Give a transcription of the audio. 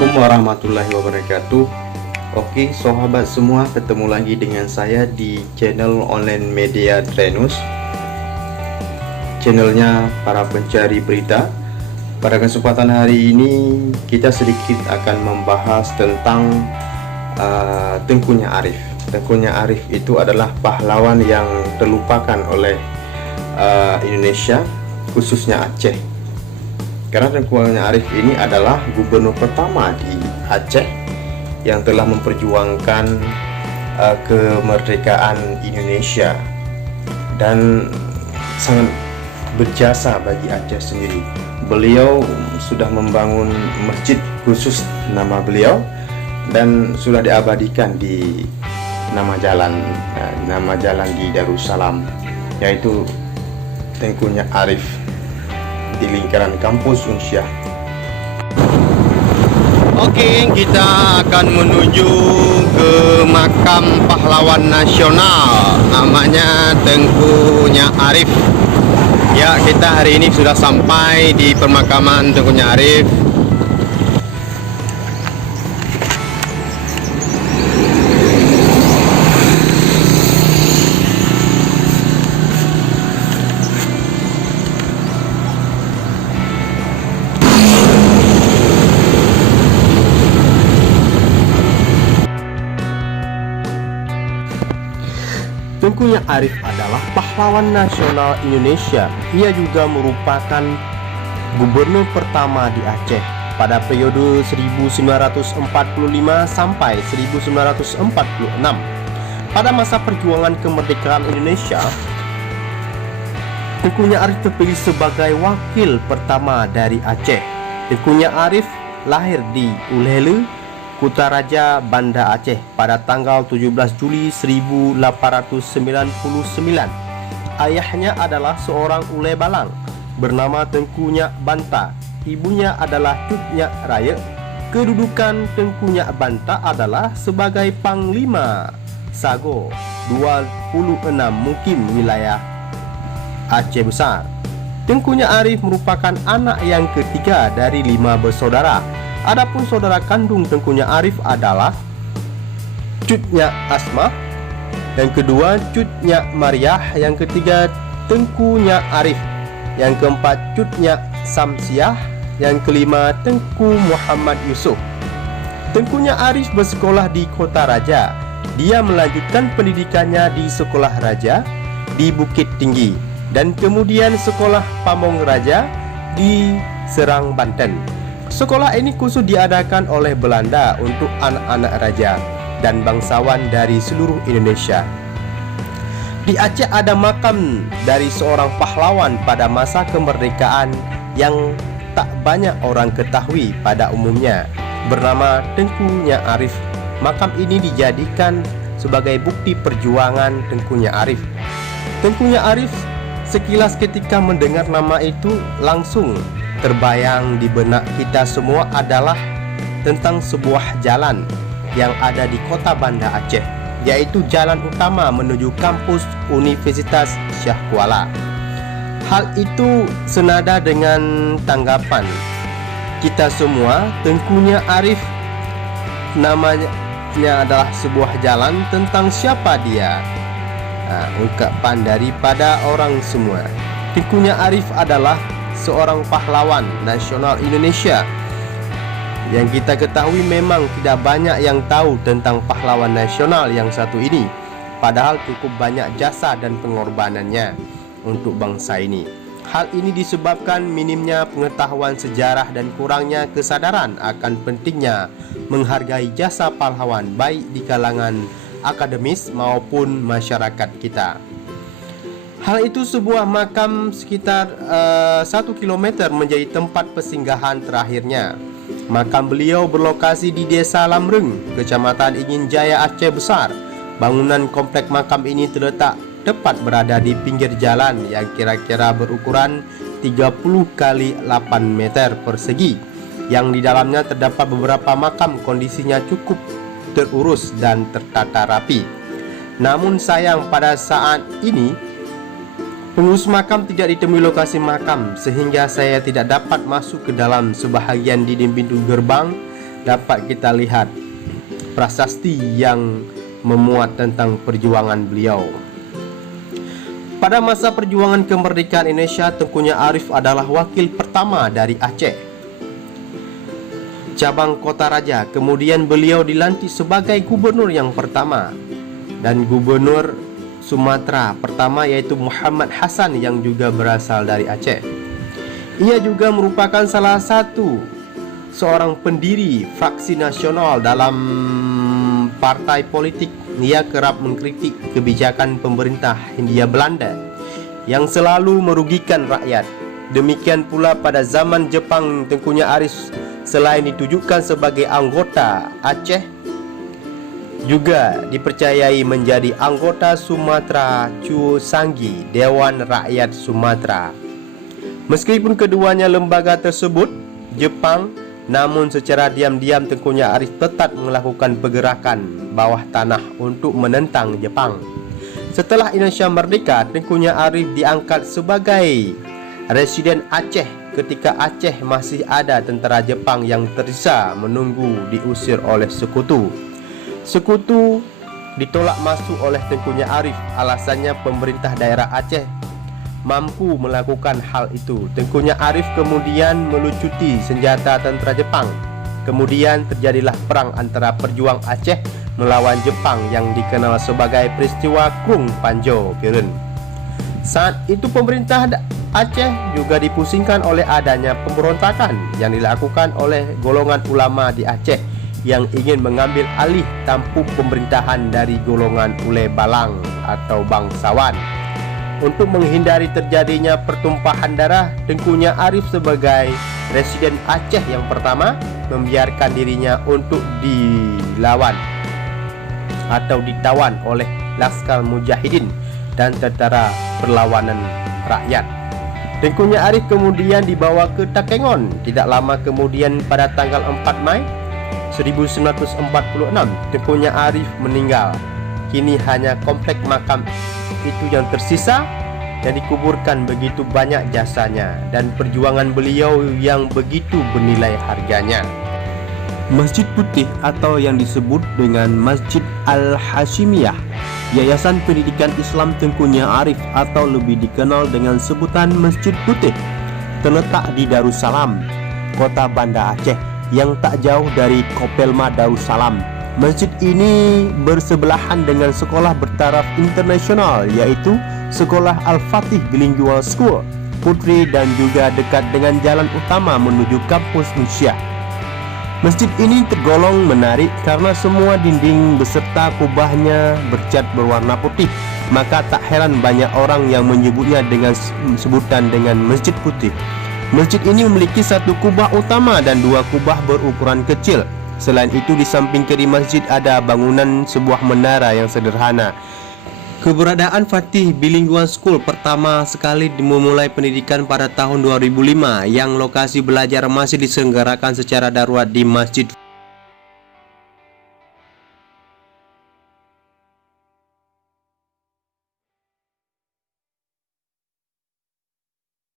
Assalamualaikum warahmatullahi wabarakatuh. Oke sahabat semua, ketemu lagi dengan saya di channel online media Trenus, channelnya para pencari berita. Pada kesempatan hari ini kita sedikit akan membahas tentang Tengku Nyak Arif. Tengku Nyak Arif itu adalah pahlawan yang terlupakan oleh Indonesia, khususnya Aceh. Karena Tengku Nyak Arif ini adalah gubernur pertama di Aceh yang telah memperjuangkan kemerdekaan Indonesia dan sangat berjasa bagi Aceh sendiri. Beliau sudah membangun masjid khusus nama beliau dan sudah diabadikan di nama jalan di Darussalam, yaitu Tengku Nyak Arif di lingkaran kampus Unsyah. Oke, kita akan menuju ke makam pahlawan nasional, namanya Tengku Nyak Arif. Ya, kita hari ini sudah sampai di pemakaman Tengku Nyak Arif. Tengku Nyak Arif adalah pahlawan nasional Indonesia. Ia juga merupakan gubernur pertama di Aceh pada periode 1945 sampai 1946. Pada masa perjuangan kemerdekaan Indonesia, Tengku Nyak Arif terpilih sebagai wakil pertama dari Aceh. Tengku Nyak Arif lahir di Ulhele, Kutaraja, Banda Aceh pada tanggal 17 Juli 1899. Ayahnya adalah seorang ule balang bernama Tengku Nyak Banta. Ibunya adalah Tut Nyak Raya. Kedudukan Tengku Nyak Banta adalah sebagai Panglima Sago 26 mukim wilayah Aceh Besar. Tengku Nyak Arif merupakan anak yang ketiga dari 5 bersaudara. Adapun saudara kandung Tengku Nyak Arif adalah Cut Nyak Asmah, yang kedua Cut Nyak Mariah, yang ketiga Tengku Nyak Arif, yang keempat Cut Nyak Samsiah, yang kelima Tengku Muhammad Yusuf. Tengku Nyak Arif bersekolah di Kota Raja. Dia melanjutkan pendidikannya di Sekolah Raja di Bukit Tinggi dan kemudian Sekolah Pamong Raja di Serang, Banten. Sekolah ini khusus diadakan oleh Belanda untuk anak-anak raja dan bangsawan dari seluruh Indonesia. Di Aceh ada makam dari seorang pahlawan pada masa kemerdekaan yang tak banyak orang ketahui pada umumnya, bernama Tengku Nyak Arif. Makam ini dijadikan sebagai bukti perjuangan Tengku Nyak Arif. Tengku Nyak Arif, sekilas ketika mendengar nama itu langsung terbayang di benak kita semua adalah tentang sebuah jalan yang ada di kota Banda Aceh, yaitu jalan utama menuju kampus Universitas Syah Kuala. Hal itu senada dengan tanggapan kita semua. Tengku Nyak Arif namanya adalah sebuah jalan, tentang siapa dia. Ungkapan daripada orang semua. Tengku Nyak Arif adalah seorang pahlawan nasional Indonesia. Yang kita ketahui memang tidak banyak yang tahu tentang pahlawan nasional yang satu ini, padahal cukup banyak jasa dan pengorbanannya untuk bangsa ini. Hal ini disebabkan minimnya pengetahuan sejarah dan kurangnya kesadaran akan pentingnya menghargai jasa pahlawan baik di kalangan akademis maupun masyarakat kita. Hal itu sebuah makam sekitar 1 km menjadi tempat persinggahan terakhirnya. Makam beliau berlokasi di Desa Lamreng, Kecamatan Ingin Jaya, Aceh Besar. Bangunan komplek makam ini terletak tepat berada di pinggir jalan yang kira-kira berukuran 30 kali 8 meter persegi, yang di dalamnya terdapat beberapa makam kondisinya cukup terurus dan tertata rapi. Namun sayang pada saat ini pengurus makam tidak ditemui lokasi makam, sehingga saya tidak dapat masuk ke dalam sebahagian dinding pintu gerbang dapat kita lihat prasasti yang memuat tentang perjuangan beliau. Pada masa perjuangan kemerdekaan Indonesia, Tengkunya Arif adalah wakil pertama dari Aceh, cabang Kota Raja. Kemudian beliau dilantik sebagai gubernur yang pertama, dan gubernur Sumatera pertama yaitu Muhammad Hasan yang juga berasal dari Aceh. Ia juga merupakan salah satu seorang pendiri fraksi nasional dalam partai politik. Ia kerap mengkritik kebijakan pemerintah Hindia Belanda yang selalu merugikan rakyat. Demikian pula pada zaman Jepang, Tengkunya Arif selain ditujukan sebagai anggota Aceh, juga dipercayai menjadi anggota Sumatera Cu Sanggi, Dewan Rakyat Sumatera. Meskipun keduanya lembaga tersebut Jepang, namun secara diam-diam Tengkunya Arif tetap melakukan pergerakan bawah tanah untuk menentang Jepang. Setelah Indonesia merdeka, Tengkunya Arif diangkat sebagai residen Aceh ketika Aceh masih ada tentara Jepang yang tersisa menunggu diusir oleh sekutu. Sekutu ditolak masuk oleh Tengkunya Arif. Alasannya pemerintah daerah Aceh mampu melakukan hal itu. Tengkunya Arif kemudian melucuti senjata tentara Jepang. Kemudian terjadilah perang antara pejuang Aceh melawan Jepang yang dikenal sebagai peristiwa Krung Panjo Piren. Saat itu pemerintah Aceh juga dipusingkan oleh adanya pemberontakan yang dilakukan oleh golongan ulama di Aceh yang ingin mengambil alih tampuk pemerintahan dari golongan Ule Balang atau bangsawan. Untuk menghindari terjadinya pertumpahan darah, Tengkunya Arif sebagai residen Aceh yang pertama membiarkan dirinya untuk dilawan atau ditawan oleh Laskar Mujahidin dan tentara perlawanan rakyat. Tengkunya Arif kemudian dibawa ke Takengon. Tidak lama kemudian pada tanggal 4 Mai 1946 Tengkunya Arif meninggal. Kini hanya komplek makam itu yang tersisa dan dikuburkan. Begitu banyak jasanya dan perjuangan beliau yang begitu bernilai harganya. Masjid Putih atau yang disebut dengan Masjid Al-Hashimiyah, Yayasan Pendidikan Islam Tengkunya Arif atau lebih dikenal dengan sebutan Masjid Putih, terletak di Darussalam, Kota Banda Aceh, yang tak jauh dari Kopelma Darussalam. Masjid ini bersebelahan dengan sekolah bertaraf internasional yaitu Sekolah Al-Fatih Bilingual School Putri dan juga dekat dengan jalan utama menuju kampus Nusyah. Masjid ini tergolong menarik karena semua dinding beserta kubahnya bercat berwarna putih. Maka tak heran banyak orang yang menyebutnya dengan sebutan dengan Masjid Putih. Masjid ini memiliki satu kubah utama dan dua kubah berukuran kecil. Selain itu di samping kiri masjid ada bangunan sebuah menara yang sederhana. Keberadaan Fatih Bilingual School pertama sekali memulai pendidikan pada tahun 2005 yang lokasi belajar masih diselenggarakan secara darurat di Masjid